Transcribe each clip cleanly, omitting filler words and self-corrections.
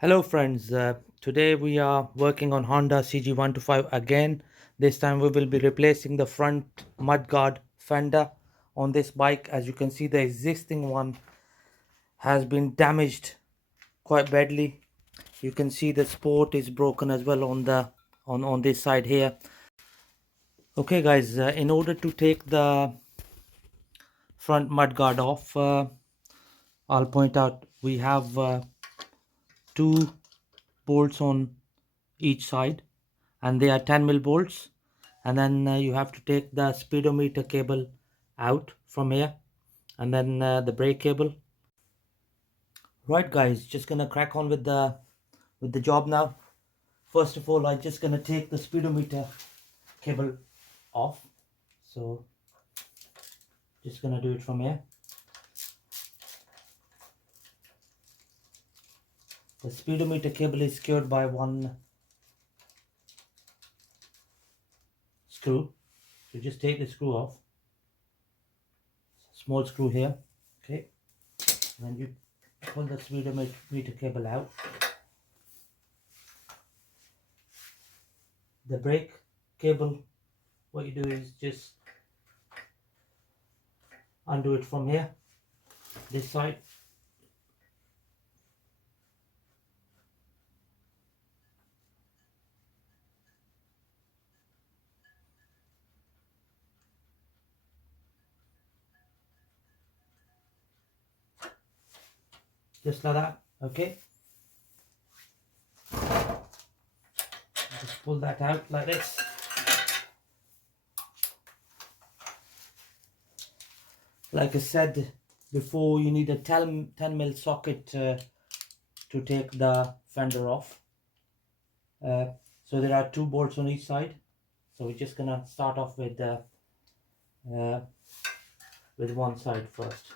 Hello friends, today we are working on Honda CG125 again. This time we will be replacing the front mudguard fender on this bike. As you can see, the existing one has been damaged quite badly. You can see the sport is broken as well on the on this side here. Okay guys, in order to take the front mudguard off, I'll point out we have two bolts on each side, and they are 10 mil bolts. And then you have to take the speedometer cable out from here, and then the brake cable. Right guys, just gonna crack on with the job now. First of all, I'm just gonna take the speedometer cable off, so just gonna do it from here. The speedometer cable is secured by one screw, so just take the screw off, small screw here. Okay, and then you pull the speedometer cable out. The brake cable, what you do is just undo it from here, this side. Just like that. Okay, just pull that out like this. Like I said before, you need a 10 mil socket to take the fender off. So there are two bolts on each side, so we're just gonna start off with one side first.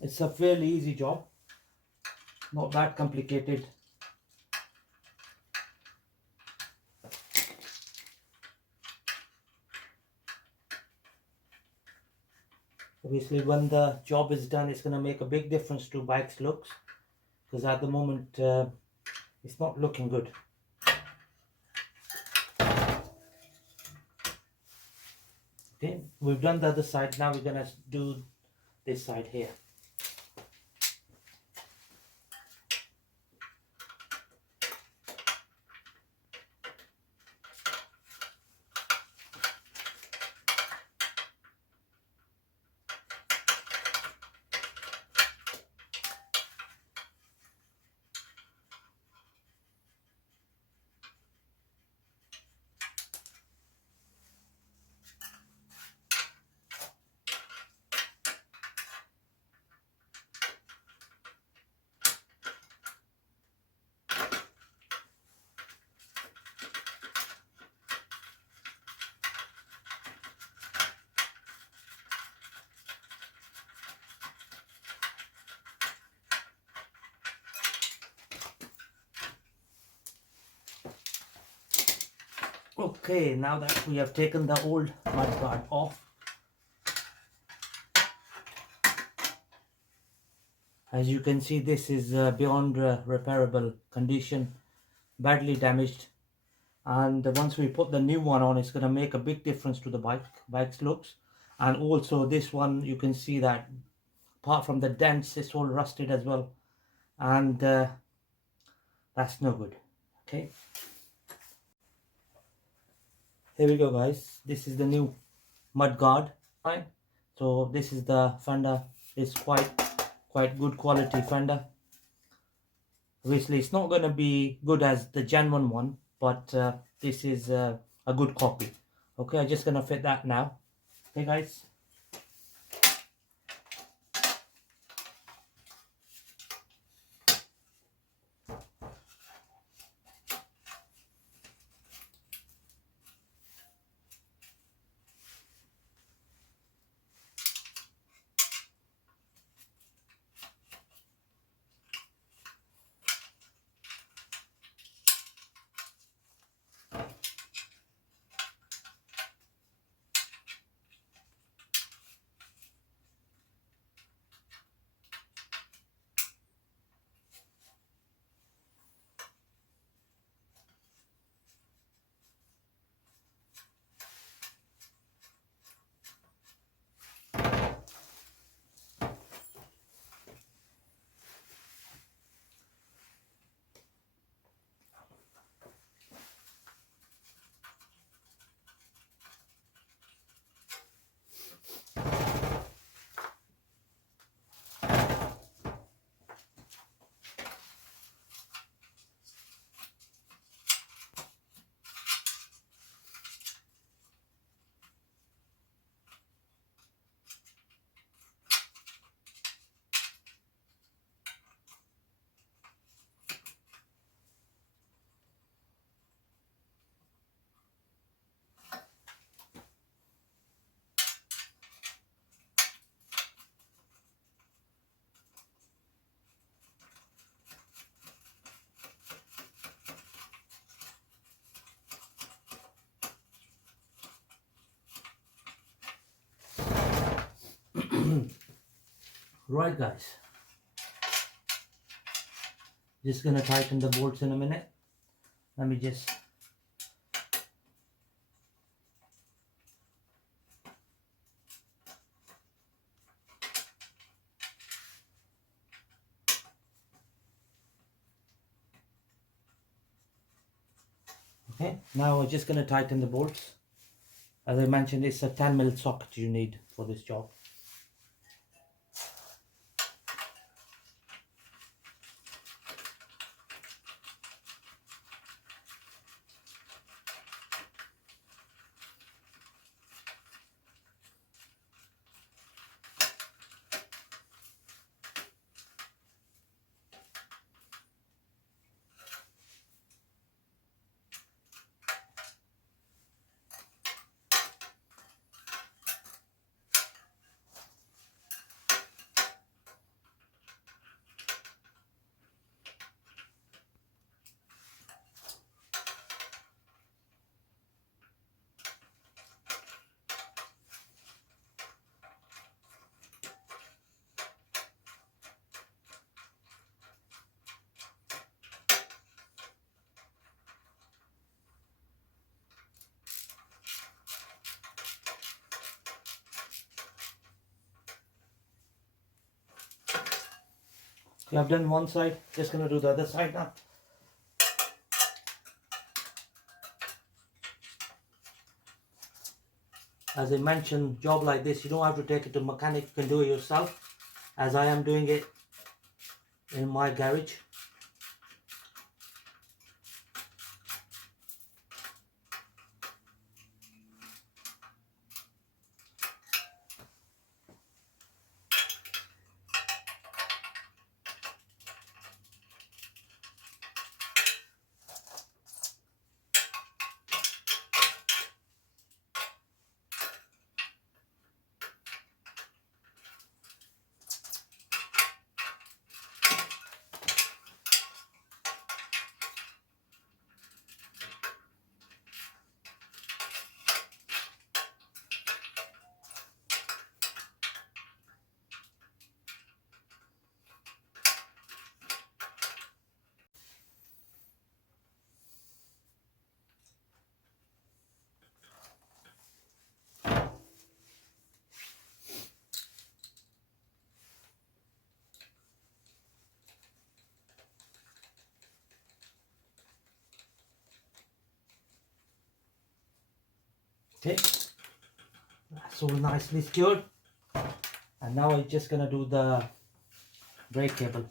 It's a fairly easy job, not that complicated. Obviously, when the job is done, it's going to make a big difference to bike's looks, because at the moment it's not looking good. Okay, we've done the other side. Now we're going to do this side here. Okay, now that we have taken the old mudguard off, as you can see, this is beyond repairable condition, badly damaged. And once we put the new one on, it's going to make a big difference to the bike's looks. And also this one, you can see that apart from the dents, it's all rusted as well, and that's no good. Okay, here we go guys, this is the new mudguard. Right, so this is the fender. It's quite good quality fender. Obviously it's not going to be good as the genuine one, but this is a good copy. Okay, I'm just gonna fit that now. Okay guys. Right guys, just gonna tighten the bolts in a minute. Let me just okay, now we're just gonna tighten the bolts. As I mentioned, it's a 10mm socket you need for this job. Okay, I've done one side, just gonna do the other side now. As I mentioned, job like this, you don't have to take it to mechanic, you can do it yourself, as I am doing it in my garage. Okay, that's all nicely secured. And now I'm just gonna do the brake cable.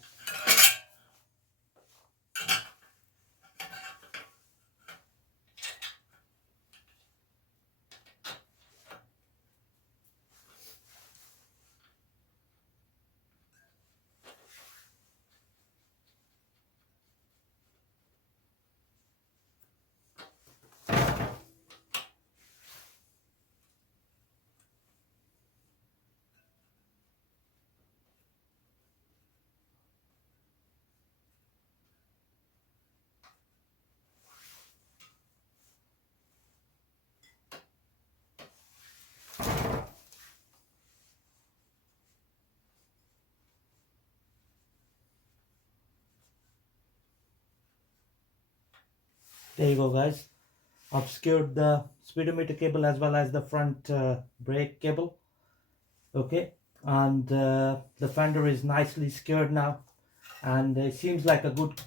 There you go, guys. I've secured the speedometer cable as well as the front brake cable. Okay, and the fender is nicely secured now, and it seems like a good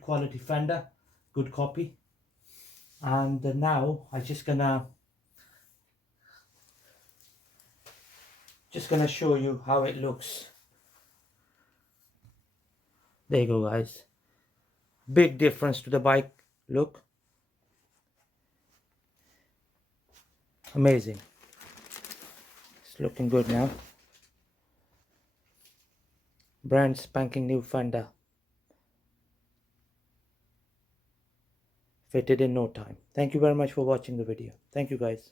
quality fender, good copy. And now I'm just gonna show you how it looks. There you go, guys. Big difference to the bike. Look, amazing. It's looking good now. Brand spanking new fender, fitted in no time. Thank you very much for watching the video. Thank you, guys.